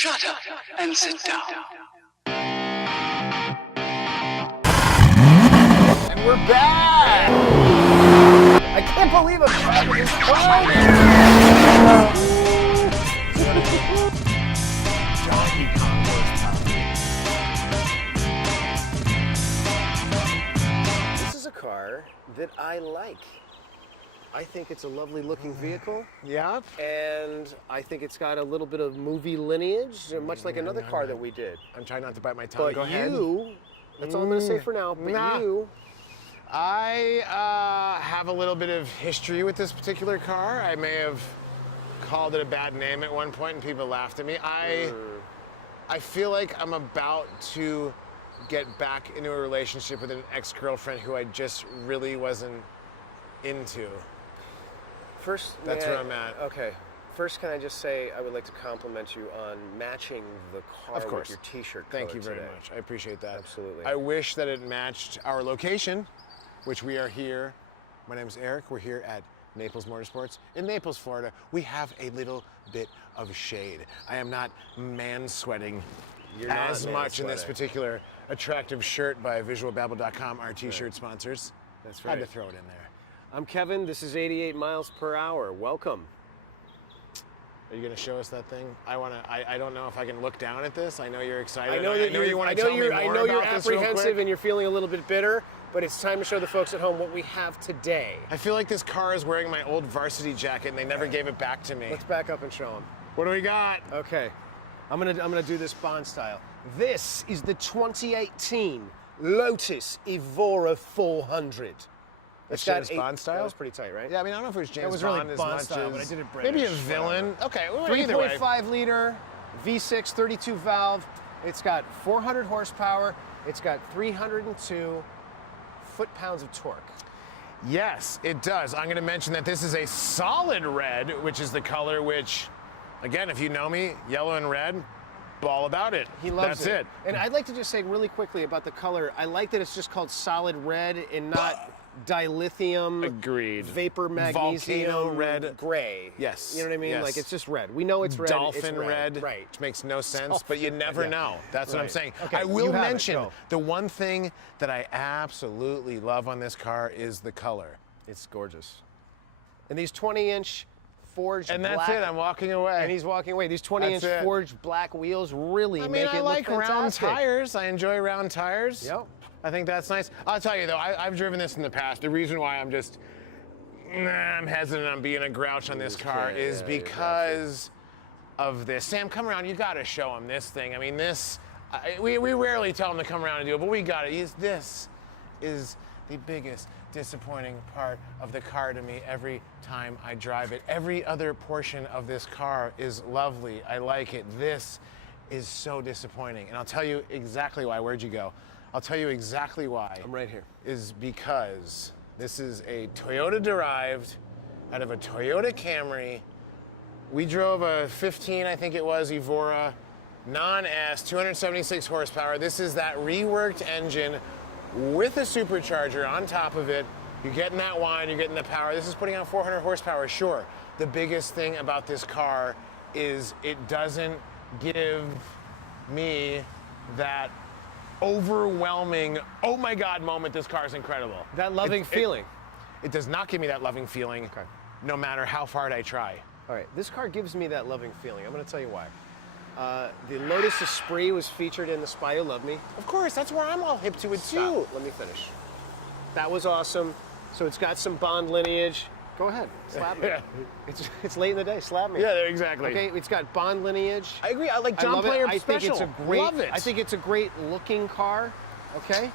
Shut up and sit down. And we're back! I can't believe I'm driving this car! Donkey Kong horsepower. This is a car that I like. I think it's a lovely looking vehicle. Yeah. And I think it's got a little bit of movie lineage, much like another car that we did. I'm trying not to bite my tongue. But Go ahead. That's all I'm going to say for now, but I have a little bit of history with this particular car. I may have called it a bad name at one point and people laughed at me. I feel like I'm about to get back into a relationship with an ex-girlfriend who I just really wasn't into. First, that's where I'm at. Okay. First, can I just say I would like to compliment you on matching the car with your t-shirt color. Thank you very much. I appreciate that. Absolutely. I wish that it matched our location, which we are here. My name is Eric. We're here at Naples Motorsports in Naples, Florida. We have a little bit of shade. I am not man-sweating as much in this particular attractive shirt by visualbabble.com, our t-shirt sponsors. That's right. Had to throw it in there. I'm Kevin. This is 88 miles per hour. Welcome. Are you going to show us that thing? I don't know if I can look down at this. I know you're excited. I know you want to tell me more. I know you're apprehensive and you're feeling a little bit bitter, but it's time to show the folks at home what we have today. I feel like this car is wearing my old varsity jacket and they never gave it back to me. Let's back up and show them. What do we got? Okay. I'm gonna do this Bond style. This is the 2018 Lotus Evora 400. It's James Bond style? That was pretty tight, right? Yeah, I mean, I don't know if it was James Bond really as Bond much style, as... but I did it British. Maybe a villain. Okay, well, 3.5 liter, V6, 32 valve. It's got 400 horsepower. It's got 302 foot-pounds of torque. Yes, it does. I'm going to mention that this is a solid red, which is the color which, again, if you know me, yellow and red, all about it. He loves it. And I'd like to just say really quickly about the color, I like that it's just called solid red and not dilithium, agreed, vapor magnesium, volcano red, gray. Yes. You know what I mean? Yes. Like it's just red. We know it's red. Dolphin it's red, right? Which makes no sense, but you never know. That's what I'm saying. Okay, I will mention the one thing that I absolutely love on this car is the color. It's gorgeous. And these 20-inch forged and that's black, it. I'm walking away. And he's walking away. These 20-inch forged black wheels really make it look fantastic. I like round tires. I enjoy round tires. Yep. I think that's nice. I'll tell you though, I've driven this in the past. The reason why I'm just, I'm hesitant on being a grouch on this car is because of this. Sam, come around. You got to show him this thing. I mean, this. We rarely tell him to come around and do it, but we got it. This is the biggest disappointing part of the car to me every time I drive it. Every other portion of this car is lovely. I like it. This is so disappointing, and I'll tell you exactly why. Where'd you go? I'll tell you exactly why. I'm right here. Is because this is a Toyota derived out of a Toyota Camry. We drove a 15, I think it was, Evora, non-S, 276 horsepower. This is that reworked engine with a supercharger on top of it. You're getting that whine, you're getting the power. This is putting out 400 horsepower, sure. The biggest thing about this car is it doesn't give me that overwhelming, oh my God moment, this car is incredible. That loving feeling. It does not give me that loving feeling, no matter how hard I try. All right, this car gives me that loving feeling. I'm going to tell you why. The Lotus Esprit was featured in The Spy Who Loved Me. Of course, that's where I'm all hip to it too. Let me finish. That was awesome. So it's got some Bond lineage. Go ahead, slap me. It's late in the day, slap me. Yeah, exactly. Okay, it's got Bond lineage. I agree. I like John Player Special. I think it's a great. Love it. I think it's a great looking car. Okay,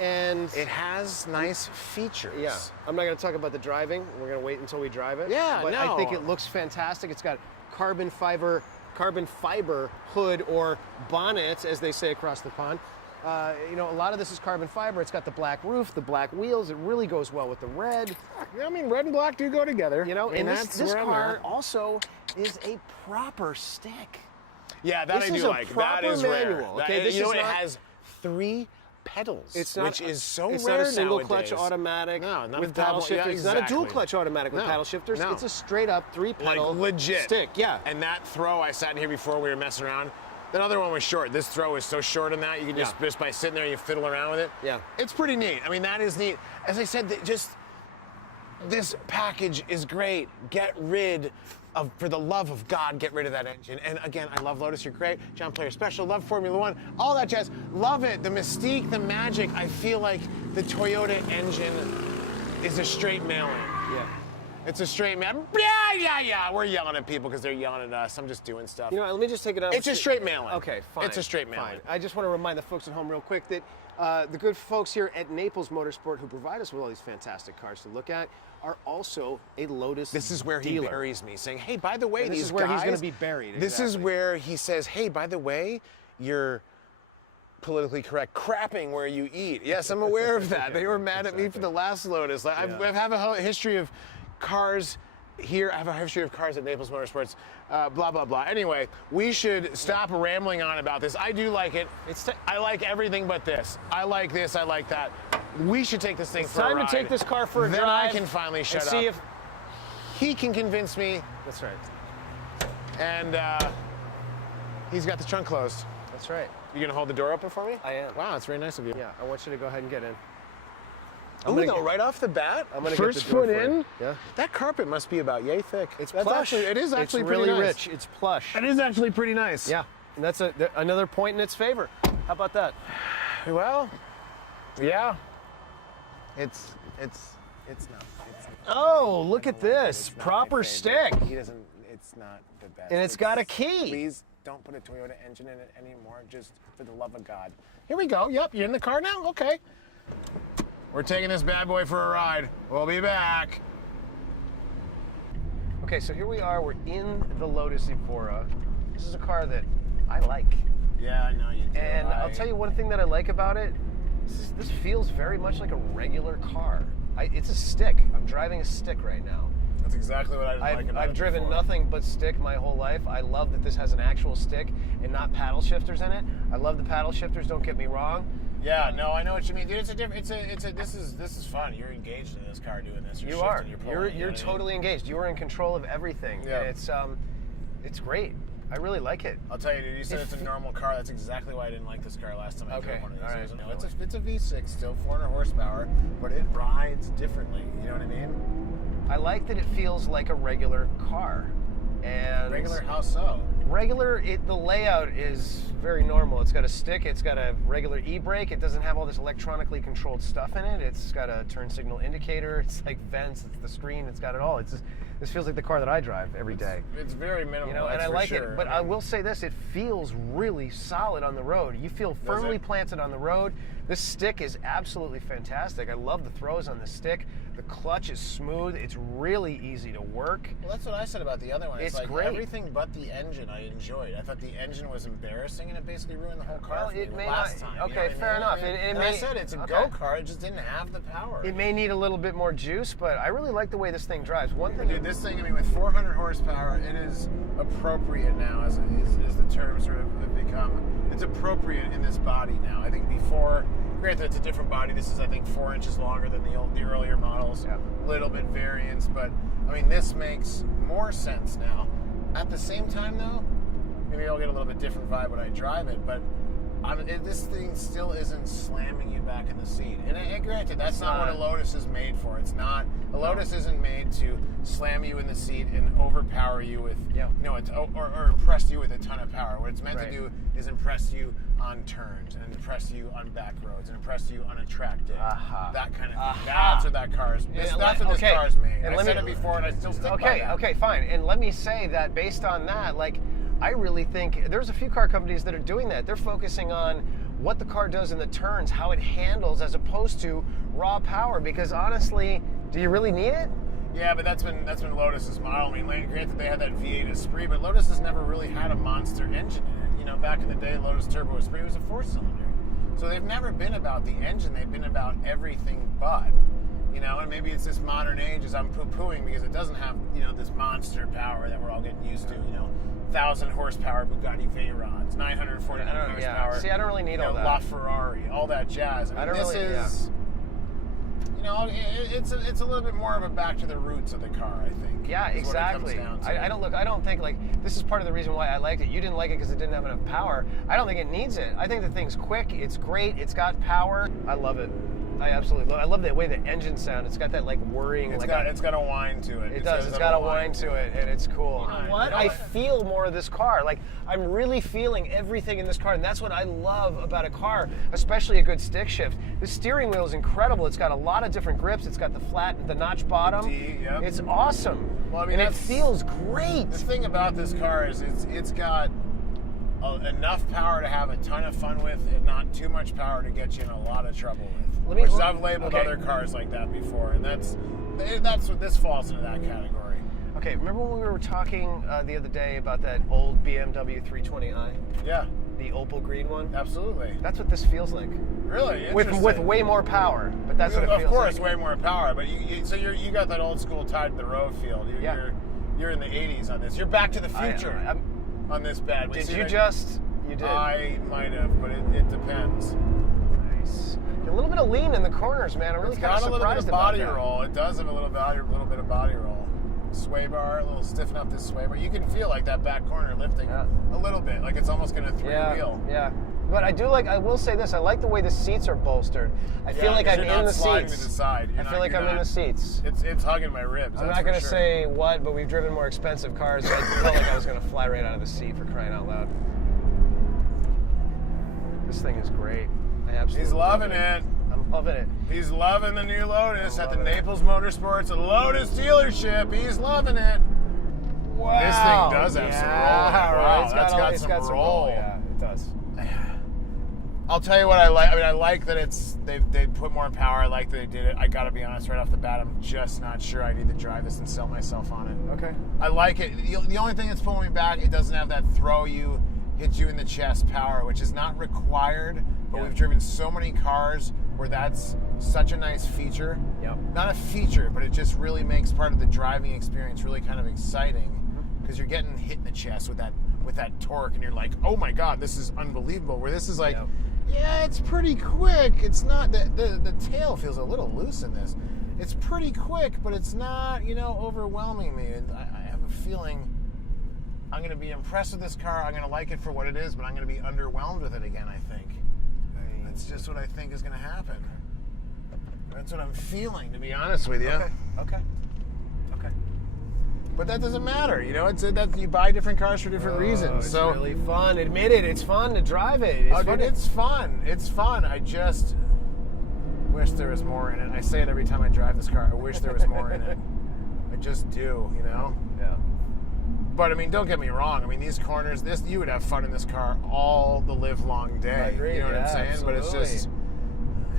and it has nice features. Yeah, I'm not going to talk about the driving. We're going to wait until we drive it. Yeah, but I think it looks fantastic. It's got carbon fiber hood or bonnet, as they say across the pond. You know, a lot of this is carbon fiber. It's got the black roof, the black wheels. It really goes well with the red. I mean, red and black do go together. You know, and this car also is a proper stick. Yeah, that I do like. That is manual. rare. Okay, you know, it has 3 pedals, It's not, which is so it's rare not a single nowadays. clutch automatic No, not with a double- paddle shifters. yeah, It's not a dual exactly. clutch automatic with No, paddle shifters. no. It's a straight up 3-pedal Like legit stick. Yeah. And that throw, I sat in here before we were messing around. That other one was short. This throw is so short in that you can just by sitting there, you fiddle around with it. Yeah. It's pretty neat. I mean, that is neat. As I said, just this package is great. Get rid of, for the love of God, get rid of that engine. And again, I love Lotus. You're great. John Player Special. Love Formula One. All that jazz. Love it. The mystique, the magic. I feel like the Toyota engine is a straight mail-in. Yeah. It's a straight mail. Yeah. We're yelling at people because they're yelling at us. I'm just doing stuff. You know, let me just take it out. It's a straight mail-in. Okay, fine. It's a straight mail-in. Fine. I just want to remind the folks at home real quick that the good folks here at Naples Motorsport, who provide us with all these fantastic cars to look at, are also a Lotus This is where dealer. he buries me, saying, hey, by the way, And these this is where guys, he's going to be buried. This is exactly. where he says, hey, by the way, you're politically correct crapping where you eat. Yes, I'm aware of that. They were mad at me for the last Lotus. I have a history of cars here. I have a history of cars at Naples Motorsports, blah, blah, blah. Anyway, we should stop rambling on about this. I do like it. I like everything but this. I like this. I like that. We should take this thing for a ride. Time to take this car for a then drive. I can finally shut and up. see if He can convince me, That's right. and he's got the trunk closed. That's right. You gonna hold the door open for me? I am. Wow, that's very nice of you. Yeah, I want you to go ahead and get in. Oh no! Right off the bat, I'm gonna first get the door foot for you. in. Yeah. That carpet must be about yay thick. That's plush. It is actually it's pretty really nice. rich. It's plush. It is actually pretty nice. Yeah, and that's another point in its favor. How about that? Well, yeah. It's not. Oh, look at this. Proper stick. He doesn't. It's not the best. And it's got a key. Please don't put a Toyota engine in it anymore, just for the love of God. Here we go. Yep, you're in the car now? Okay. We're taking this bad boy for a ride. We'll be back. Okay, so here we are. We're in the Lotus Evora. This is a car that I like. Yeah, I know you do. And I'll tell you one thing that I like about it. This feels very much like a regular car. It's a stick. I'm driving a stick right now. That's exactly what I didn't like about it. I've driven before. nothing but stick my whole life. I love that this has an actual stick and not paddle shifters in it. I love the paddle shifters, don't get me wrong. Yeah, no, I know what you mean, dude. It's a different. This is fun. You're engaged in this car doing this. You are. You're totally engaged. You are in control of everything. Yeah. And it's great. I really like it. I'll tell you, dude. You said it's a normal car. That's exactly why I didn't like this car last time I drove one of these. All right. No, it's a V6 still, 400 horsepower, but it rides differently. You know what I mean? I like that it feels like a regular car. And Regular? How so? Regular, the layout is very normal. It's got a stick, it's got a regular e-brake, it doesn't have all this electronically controlled stuff in it. It's got a turn signal indicator, it's like vents, it's the screen, it's got it all. This feels like the car that I drive every day. It's very minimal. You know, and I like it, but I will say this, it feels really solid on the road. You feel firmly planted on the road. This stick is absolutely fantastic. I love the throws on the stick. The clutch is smooth. It's really easy to work. Well, that's what I said about the other one. It's like great. Everything but the engine I enjoyed. I thought the engine was embarrassing, and it basically ruined the whole car Well, for me it may last not- time. okay, you know what I fair mean? enough. And I said it's a go-kart. It just didn't have the power. It may need a little bit more juice, but I really like the way this thing drives. One thing, Dude, this thing, I mean, with 400 horsepower, it is appropriate now, as the term sort of have become. It's appropriate in this body now. I think before, granted, it's a different body. This is, I think, 4 inches longer than the earlier models. Yeah. Little bit variance, but I mean, this makes more sense now. At the same time, though, maybe I'll get a little bit different vibe when I drive it, but this thing still isn't slamming you back in the seat. And granted, that's not what a Lotus is made for. It's not. A Lotus isn't made to slam you in the seat and overpower you with, or impress you with a ton of power. What it's meant to do is impress you on turns and impress you on back roads and impress you on a track day. That kind of thing. That's what that car is. That's what this car is made. And I said it before, and I still stick by that. Okay, fine. And let me say that based on that, like, I really think there's a few car companies that are doing that. They're focusing on what the car does in the turns, how it handles, as opposed to raw power. Because honestly, do you really need it? Yeah, but that's been Lotus's model. I mean, granted, they had that V8 Esprit, but Lotus has never really had a monster engine in it. You know, back in the day, Lotus Turbo Esprit was a 4-cylinder. So they've never been about the engine. They've been about everything but. You know, and maybe it's this modern age as I'm poo-pooing because it doesn't have, this monster power that we're all getting used to, 1,000 horsepower Bugatti Veyrons, 949 horsepower. Yeah. See, I don't really need all that. LaFerrari, all that jazz. I mean, you know, it's a little bit more of a back to the roots of the car, I think. Yeah, exactly. I don't think, like, this is part of the reason why I liked it. You didn't like it because it didn't have enough power. I don't think it needs it. I think the thing's quick, it's great, it's got power. I love it. I absolutely love it. I love the way the engine sound. It's got that like whirring. It's got a whine to it. It does. It's got a whine to it, and it's cool. You know what? I feel more of this car. Like, I'm really feeling everything in this car, and that's what I love about a car, especially a good stick shift. The steering wheel is incredible. It's got a lot of different grips. It's got the notch bottom. Yep. It's awesome. Well, I mean, and it feels great. The thing about this car is it's got enough power to have a ton of fun with, and not too much power to get you in a lot of trouble with. I've labeled other cars like that before, and that's what this falls into that category. Okay, remember when we were talking the other day about that old BMW 320i? Yeah. The opal green one? Absolutely. That's what this feels like. Really? With way more power, but that's what it feels like. Of course, way more power, but you got that old school Tied to the Road feel. You're in the 80s on this. You're Back to the Future on this bad boy. Did you just? You did. I might have, but it depends. Nice. A little bit of lean in the corners, man. I'm really kind of surprised about that. It got a little bit of body roll. It does have a little bit of body roll. Sway bar, a little stiffen up this sway bar. You can feel like that back corner lifting a little bit, like it's almost going to three-wheel. Yeah. But I will say this, I like the way the seats are bolstered. I feel like I'm in the seats. To the side. I feel like I'm in the seats. It's hugging my ribs. I'm not going to say what, but we've driven more expensive cars. So I felt like I was going to fly right out of the seat, for crying out loud. This thing is great. I absolutely He's loving it. I'm loving it. He's loving the new Lotus at the Naples Motorsports, a Lotus dealership. He's loving it. Wow. This thing does have some roll. Wow, it's got some roll. Yeah, it does. I'll tell you what I like. I mean, I like that they put more power. I like that they did it. I got to be honest, right off the bat, I'm just not sure I need to drive this and sell myself on it. Okay. I like it. The only thing that's pulling me back, it doesn't have that hit you in the chest power, which is not required, but we've driven so many cars where that's such a nice feature. Yep. Not a feature, but it just really makes part of the driving experience really kind of exciting, because you're getting hit in the chest with that torque, and you're like, oh my God, this is unbelievable. Where this is like, yeah, it's pretty quick. It's not, the tail feels a little loose in this. It's pretty quick, but it's not, overwhelming me. And I have a feeling I'm going to be impressed with this car. I'm going to like it for what it is, but I'm going to be underwhelmed with it again, I think. That's just what I think is going to happen. That's what I'm feeling, to be honest with you. Okay. But that doesn't matter, it's that you buy different cars for different reasons. It's really fun. Admit it, it's fun to drive it. It's fun. It's fun. I just wish there was more in it. I say it every time I drive this car. I wish there was more in it. I just do, Yeah. But I mean, don't get me wrong. I mean, these corners, you would have fun in this car all the live long day. I agree. You know what I'm saying? Absolutely. But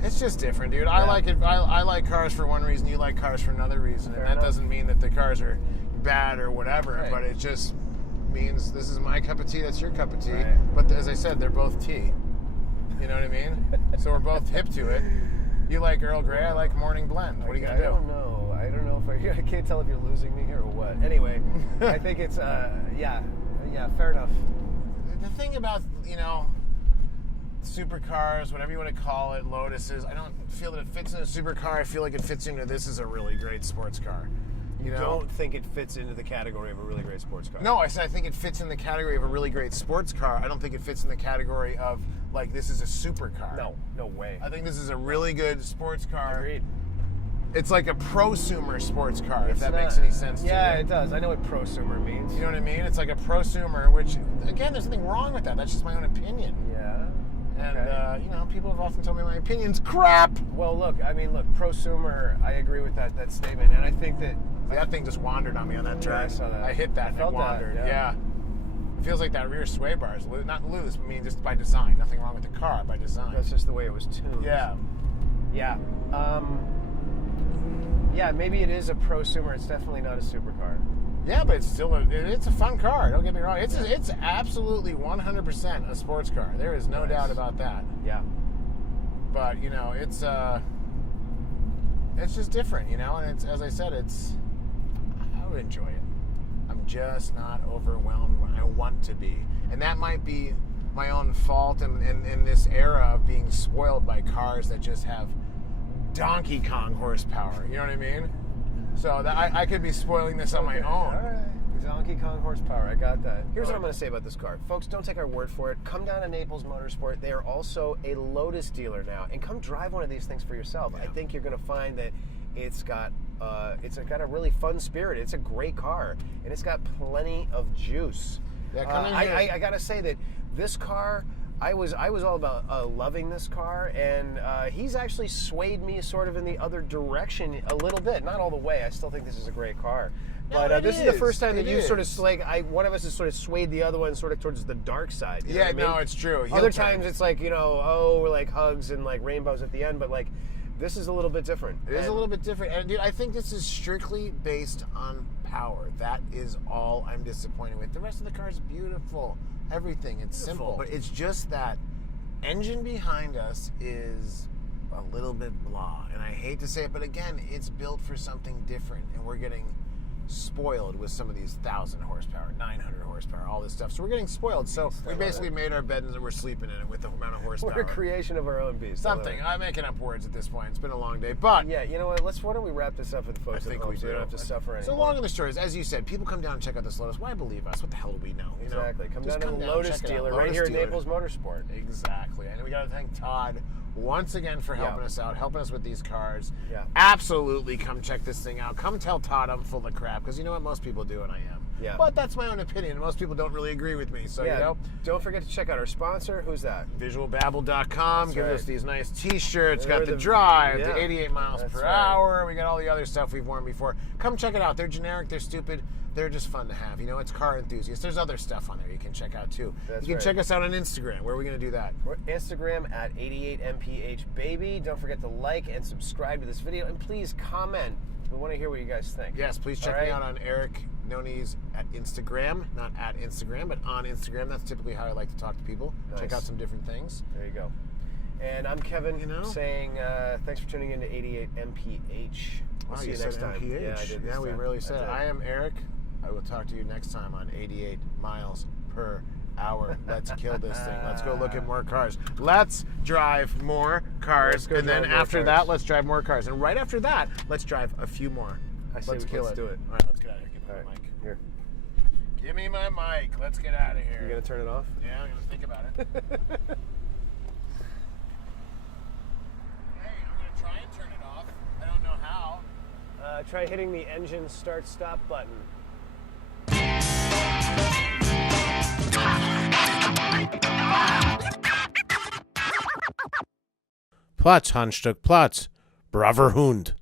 it's just different, dude. I like it. I like cars for one reason. You like cars for another reason, and that doesn't mean that the cars are bad or whatever. Right. But it just means this is my cup of tea. That's your cup of tea. Right. But as I said, they're both tea. You know what I mean? So we're both hip to it. You like Earl Grey. I like Morning Blend. What are you gonna do? I don't know if I can't tell if you're losing me here or what. Anyway, I think it's yeah, fair enough. The thing about supercars, whatever you want to call it, Lotuses, I don't feel that it fits in a supercar. I feel like it fits into this is a really great sports car. You don't think it fits into the category of a really great sports car? No, I said I think it fits in the category of a really great sports car. I don't think it fits in the category of, like, this is a supercar. No way. I think this is a really good sports car. Agreed. It's like a prosumer sports car, if that makes any sense to you. Yeah, it does. I know what prosumer means. You know what I mean? It's like a prosumer, which, again, there's nothing wrong with that. That's just my own opinion. Yeah. And, people have often told me my opinion's crap. Well, look, prosumer, I agree with that statement. And I think that... That thing just wandered on me on that turn. Yeah, I saw that. I hit that and it wandered. That, yeah. It feels like that rear sway bar is not loose, but just by design. Nothing wrong with the car, by design. That's just the way it was tuned. Yeah. Yeah. Yeah, maybe it is a prosumer. It's definitely not a supercar. Yeah, but it's still it's a fun car. Don't get me wrong. It's absolutely 100% a sports car. There is no doubt about that. Yeah. But it's just different, and it's, as I said, I would enjoy it. I'm just not overwhelmed when I want to be. And that might be my own fault in this era of being spoiled by cars that just have Donkey Kong horsepower. You know what I mean? So that I could be spoiling this on my own. All right. Donkey Kong horsepower, I got that. Here's what I'm going to say about this car. Folks, don't take our word for it. Come down to Naples Motorsport. They are also a Lotus dealer now. And come drive one of these things for yourself. Yeah. I think you're going to find that it's got a really fun spirit. It's a great car. And it's got plenty of juice. Yeah, I got to say that this car, I was all about loving this car, and he's actually swayed me sort of in the other direction a little bit. Not all the way. I still think this is a great car. But this is the first time that you sort of one of us has sort of swayed the other one sort of towards the dark side. You know what I mean? No, it's true. Other times it's like, we're like hugs and like rainbows at the end, but like this is a little bit different. It is a little bit different. And dude, I think this is strictly based on power. That is all I'm disappointed with. The rest of the car is beautiful. Everything. It's simple. But it's just that engine behind us is a little bit blah. And I hate to say it, but again, it's built for something different. And we're getting spoiled with some of these 1,000 horsepower, 900 horsepower, all this stuff. So we're getting spoiled. So we basically made our bed and we're sleeping in it with the amount of horsepower. We're a creation of our own beast. Something. I'm making up words at this point. It's been a long day, but yeah, you know what? Why don't we wrap this up for the folks at home so they don't have to suffer anymore. So long in the story is, as you said, people come down and check out this Lotus. Why believe us? What the hell do we know? Exactly. Come down to the Lotus dealer right here at Naples Motorsport. Exactly. And we got to thank Todd once again for helping us out, helping us with these cars. Yeah. Absolutely come check this thing out. Come tell Todd I'm full of crap, because you know what? Most people do, and I am. Yeah. But that's my own opinion. Most people don't really agree with me. So, don't forget to check out our sponsor. Who's that? Visualbabble.com. Give us these nice t-shirts. Got the drive, the 88 miles per hour. We got all the other stuff we've worn before. Come check it out. They're generic. They're stupid. They're just fun to have. It's car enthusiasts. There's other stuff on there you can check out, too. You can check us out on Instagram. Where are we going to do that? We're Instagram at 88MPH Baby. Don't forget to like and subscribe to this video. And please comment. We want to hear what you guys think. Yes, please check me out on Eric Noni's at Instagram. Not at Instagram, but on Instagram. That's typically how I like to talk to people. Nice. Check out some different things. There you go. And I'm Kevin, saying thanks for tuning in to 88MPH. We'll see you next time. MPH. Yeah, I did this Yeah, we time. really said it. I am Eric. I will talk to you next time on 88 miles per hour. Let's kill this thing. Let's go look at more cars. Let's drive more cars. And then after that, let's drive more cars. And right after that, let's drive a few more. Let's do it. All right, let's get out of here. Give me my mic. Here. Give me my mic. Let's get out of here. You going to turn it off? Yeah, I'm going to think about it. Hey, I'm going to try and turn it off. I don't know how. Try hitting the engine start-stop button. Platz, Handstück, Platz. Braver Hund.